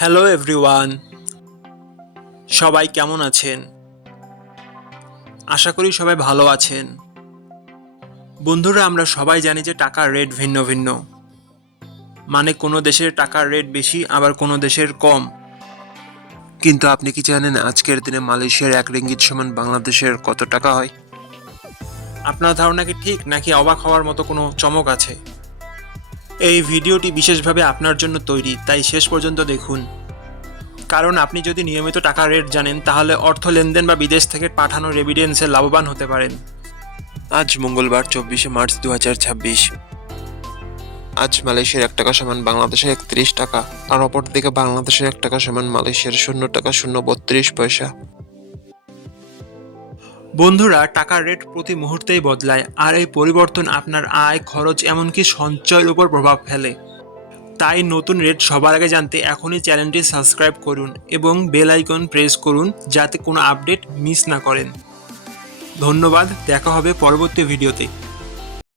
Hello everyone, সবাই কেমন আছেন? আশা করি সবাই ভালো আছেন। বন্ধুরা, আমরা সবাই জানি যে টাকার রেট ভিন্ন ভিন্ন। মানে কোনো দেশের টাকার রেট বেশি, আবার কোনো দেশের কম। কিন্তু আপনি কি জানেন আজকের দিনে মালয়েশিয়ার 1 রিঙ্গিত সমান বাংলাদেশের কত টাকা হয়? আপনার ধারণা কি ঠিক, নাকি অবাক হওয়ার মতো কোনো চমক আছে? এই ভিডিওটি বিশেষভাবে আপনার জন্য তৈরি, তাই শেষ পর্যন্ত দেখুন। কারণ আপনি যদি নিয়মিত টাকার রেট জানেন, তাহলে অর্থ লেনদেন বা বিদেশ থেকে পাঠানো রেমিটেন্সে লাভবান হতে পারেন। আজ মঙ্গলবার 24শে মার্চ 2026। আজ মালয়েশিয়ার 1 টাকা সমান বাংলাদেশের 31 টাকা, আর অপরদিকে বাংলাদেশের 1 টাকা সমান মালয়েশিয়ার 0 টাকা 0.32 পয়সা। বন্ধুরা, টাকার রেট প্রতি মুহূর্তেই বদলায়, আর এই পরিবর্তন আপনার আয়, খরচ, এমনকি সঞ্চয়ের উপর প্রভাব ফেলে। তাই নতুন রেট সবার আগে জানতে এখনই চ্যানেলটি সাবস্ক্রাইব করুন এবং বেল আইকন প্রেস করুন, যাতে কোনো আপডেট মিস না করেন। ধন্যবাদ, দেখা হবে পরবর্তী ভিডিওতে।